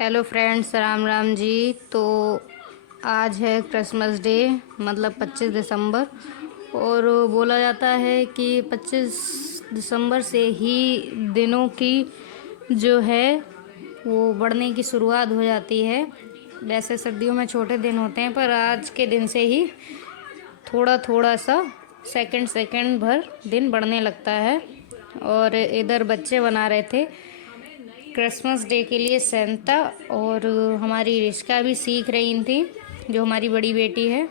Hello friends, Ram Ram ji. तो आज है क्रिसमस डे, मतलब 25 दिसंबर। और बोला जाता है कि 25 दिसंबर से ही दिनों की जो है वो बढ़ने की शुरुआत हो जाती है। वैसे सर्दियों में छोटे दिन होते हैं, पर आज के दिन से ही थोड़ा थोड़ा सा सेकंड सेकंड भर दिन बढ़ने लगता है। और इधर बच्चे बना रहे थे क्रिसमस डे के लिए सेंटा, और हमारी रिश्का भी सीख रही थी, जो हमारी बड़ी बेटी है।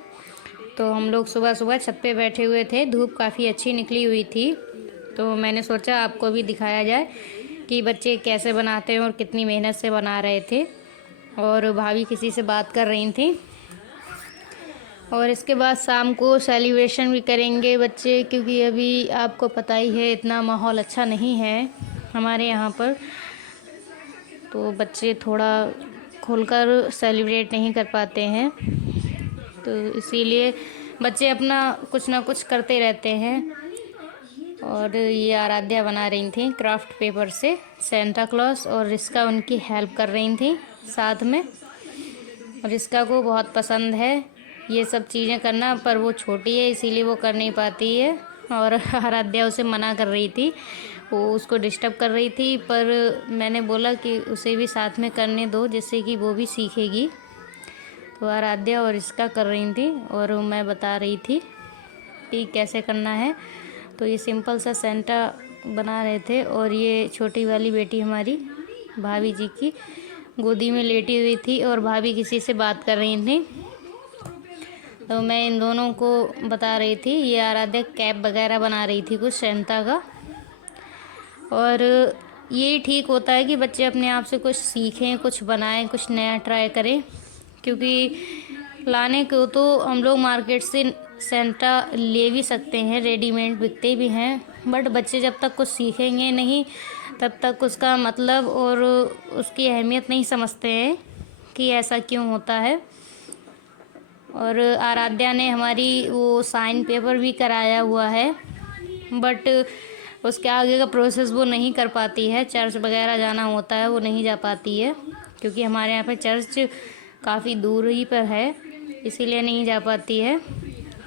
तो हम लोग सुबह सुबह छत पे बैठे हुए थे, धूप काफ़ी अच्छी निकली हुई थी। तो मैंने सोचा आपको भी दिखाया जाए कि बच्चे कैसे बनाते हैं और कितनी मेहनत से बना रहे थे। और भाभी किसी से बात कर रही थी। और इसके बाद शाम को सेलिब्रेशन भी करेंगे बच्चे, क्योंकि अभी आपको पता ही है इतना माहौल अच्छा नहीं है हमारे यहाँ पर। तो बच्चे थोड़ा खुलकर सेलिब्रेट नहीं कर पाते हैं, तो इसीलिए बच्चे अपना कुछ ना कुछ करते रहते हैं। और ये आराध्या बना रही थी क्राफ्ट पेपर से सेंटा क्लॉज, और रिस्का उनकी हेल्प कर रही थी साथ में। रिस्का को बहुत पसंद है ये सब चीज़ें करना, पर वो छोटी है इसीलिए वो कर नहीं पाती है। और आराध्या उसे मना कर रही थी, वो उसको डिस्टर्ब कर रही थी, पर मैंने बोला कि उसे भी साथ में करने दो, जिससे कि वो भी सीखेगी। तो आराध्या और इसका कर रही थी और मैं बता रही थी कि कैसे करना है। तो ये सिंपल सा सेंटा बना रहे थे, और ये छोटी वाली बेटी हमारी भाभी जी की गोदी में लेटी हुई थी और भाभी किसी से बात कर रही थी। तो मैं इन दोनों को बता रही थी। ये आराध्या कैप वगैरह बना रही थी कुछ सेंटा का। और ये ठीक होता है कि बच्चे अपने आप से कुछ सीखें, कुछ बनाएं, कुछ नया ट्राई करें, क्योंकि लाने को तो हम लोग मार्केट से सेंटा ले भी सकते हैं, रेडीमेड बिकते भी हैं, बट बच्चे जब तक कुछ सीखेंगे नहीं तब तक उसका मतलब और उसकी अहमियत नहीं समझते हैं कि ऐसा क्यों होता है। और आराध्या ने हमारी वो साइन पेपर भी कराया हुआ है, बट उसके आगे का प्रोसेस वो नहीं कर पाती है। चर्च वगैरह जाना होता है, वो नहीं जा पाती है, क्योंकि हमारे यहाँ पे चर्च काफ़ी दूर ही पर है, इसीलिए नहीं जा पाती है।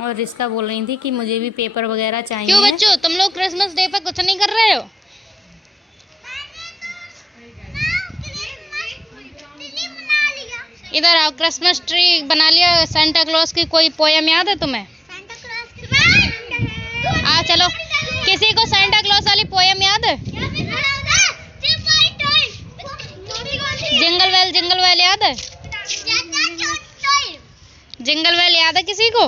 और रिस्का बोल रही थी कि मुझे भी पेपर वगैरह चाहिए। क्यों बच्चों, तुम लोग क्रिसमस डे पे कुछ नहीं कर रहे हो? इधर आओ, क्रिसमस ट्री बना लिया। सेंटा क्लॉज की कोई पोयम याद है तुम्हें? आ चलो, किसी को सेंटा क्लॉज वाली पोयम याद है? जिंगल वेल याद है? जिंगल वेल याद है किसी को?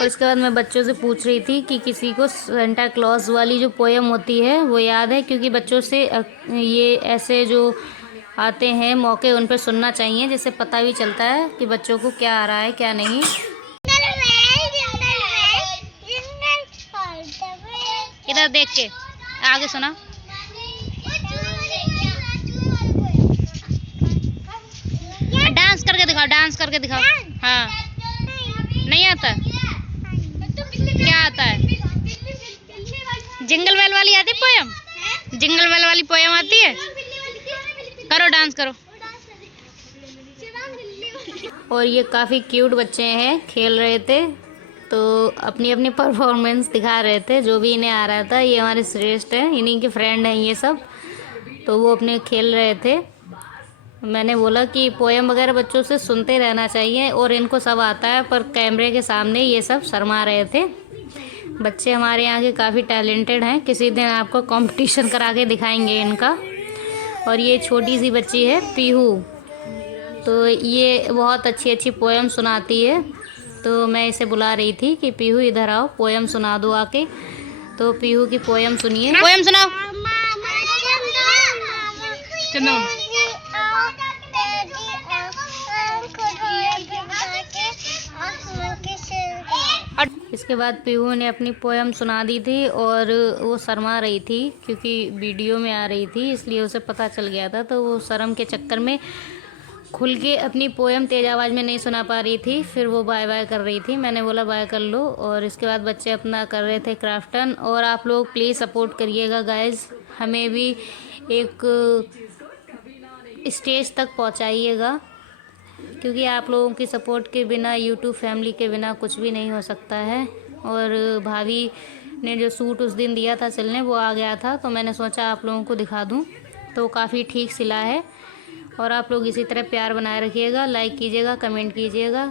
और इसके बाद मैं बच्चों से पूछ रही थी कि किसी को सेंटा क्लॉज वाली जो पोयम होती है वो याद है, क्योंकि बच्चों से ये ऐसे जो आते हैं मौके उन पर सुनना चाहिए, जिससे पता भी चलता है कि बच्चों को क्या आ रहा है क्या नहीं। इधर देख के आगे सुना। डांस करके दिखाओ, डांस करके दिखाओ। हाँ, नहीं आता? क्या आता है? जिंगल बेल वाली आती पोयम? जिंगल बेल वाली पोयम आती है? करो, डांस करो। और ये काफ़ी क्यूट बच्चे हैं, खेल रहे थे, तो अपनी अपनी परफॉर्मेंस दिखा रहे थे जो भी इन्हें आ रहा था। ये हमारे श्रेष्ठ हैं, इन्हीं के फ्रेंड हैं ये सब, तो वो अपने खेल रहे थे। मैंने बोला कि पोयम वगैरह बच्चों से सुनते रहना चाहिए, और इनको सब आता है, पर कैमरे के सामने ये सब शर्मा रहे थे। बच्चे हमारे यहाँ के काफ़ी टैलेंटेड हैं, किसी दिन आपको कंपटीशन करा के दिखाएंगे इनका। और ये छोटी सी बच्ची है पीहू, तो ये बहुत अच्छी अच्छी पोयम सुनाती है। तो मैं इसे बुला रही थी कि पीहू इधर आओ, पोयम सुना दो आके। तो पीहू की पोयम सुनिए। पोयम सुनाओ। इसके बाद पीहू ने अपनी पोयम सुना दी थी, और वो शर्मा रही थी क्योंकि वीडियो में आ रही थी, इसलिए उसे पता चल गया था। तो वो शर्म के चक्कर में खुल के अपनी पोयम तेज आवाज़ में नहीं सुना पा रही थी, फिर वो बाय बाय कर रही थी। मैंने बोला बाय कर लो। और इसके बाद बच्चे अपना कर रहे थे क्राफ्टन। और आप लोग प्लीज़ सपोर्ट करिएगा गाइस, हमें भी एक स्टेज तक पहुंचाइएगा, क्योंकि आप लोगों की सपोर्ट के बिना, यूट्यूब फैमिली के बिना कुछ भी नहीं हो सकता है। और भाभी ने जो सूट उस दिन दिया था सिलने, वो आ गया था, तो मैंने सोचा आप लोगों को दिखा दूं। तो काफ़ी ठीक सिला है। और आप लोग इसी तरह प्यार बनाए रखिएगा, लाइक कीजिएगा, कमेंट कीजिएगा।